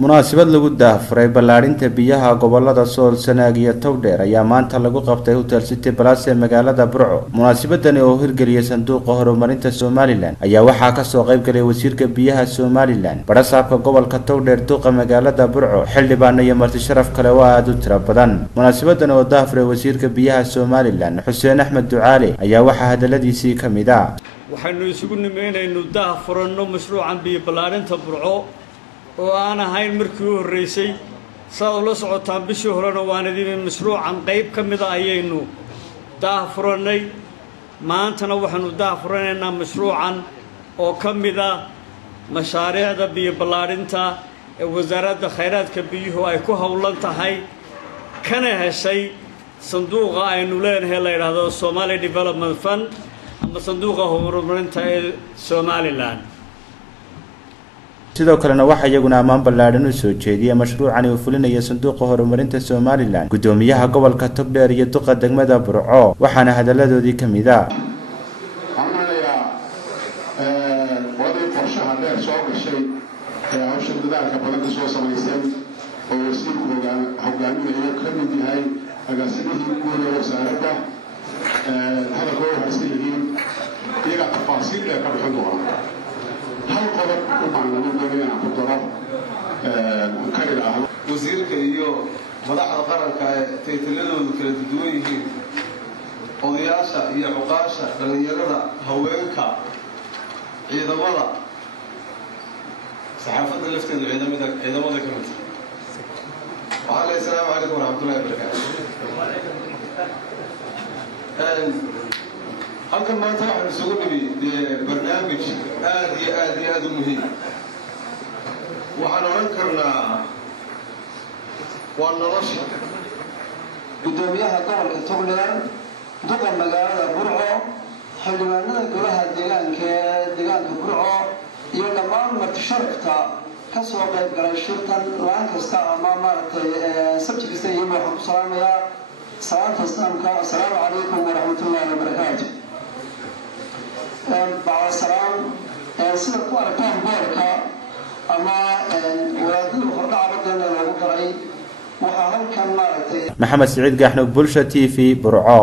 munaasabad lagu daahfuray ballaarinta biyaha gobolada Sool Sanaag iyo Togdheer ayaa maanta lagu qabtay Hotel City Palace ee magaalada Burco. Munaasabadani oo hirgeliyay sanduuqa horumarinta Somaliland ayaa waxaa ka soo qayb galay wasiirka biyaha Somaliland, barasaabka gobolka Togdheer, duqa magaalada Burco, xildhibaan iyo marti sharaf kale oo aad u tiro badan. Munaasabadani oo daahfuray wasiirka biyaha Somaliland Xuseen Axmed Ducaale ayaa waxaa hadaladiisii ka mid ah: waxaanu isugu nimeynaynu daahfurno mashruucan biyo ballaarinta Burco oo aan ahayn markii u horeysay saad la socotaan bishii horena waan idin mashruucan qayb ka mid ah ayaynu daahfurnay. maantana waxaanu daahfurnaynaa mashruucan oo ka mid ah mashaariicda biyo ballaarinta ee wasaaradda khayraadka biyuhu ay ku howlan tahay kana heshay sanduuqa aynu leenahay la yiraahdo Somali Development Fund ama sanduuqa horumarinta ee Somaliland. sidoo kalena waxa iyaguna ammaan ballaaran u soo jeediyay mashruucan uu fulinayo sanduuqa horumarinta Somaliland gudoomiyaha gobolka Togdheer iyo duqa degmada Burco, waxaana hadaladoodii ka mid ah: wadii qorshaha dheer soo gashay ee hawsha dadaalka badan ka soo samaysay oo wasiirku hogaaminayo ka mid yahay agaasimihii guud ee wasaaradda hadalka oo haysan yihiin iyaga tafaasiil ee ka bixin doona. hal qodob u baahan inaan ku daro ka ilaahdo wasiirka iyo madaxda qaranka ee taytaladoodu kala duwan yihiin, odayaasha iyo cuqaasha, dhalinyarada, haweenka, ciidamada, saxaafadda lafteedu ciidamada ka mid. waxaa la assalaamu calaykum waraxmatullahi wabarakaatu. halkan maanta waxaan isugu nimi barnaamij aad iyo aad u muhiim. waxaan oran karnaa waa nolosha. gudoomiyaha gobolka Togdheer, duqa magaalada Burco, xildhibaanada golaha deegaanka Burco iyo dhammaan marti sharafta ka soo qayb galay shirkan laan kasta ama maaragtay sabti kasta iyo waxaan ku salaamayaa salaanta islaamka. assalaamu calaykum waraxmatullaahi wabarakaatuh. بعد السلام سيدة كواركان بوركا أما ولادين وفرقع بدنا لو قرأي وحاول كان مارتي محمد سعيد قاحنوك بولشة TV برعو.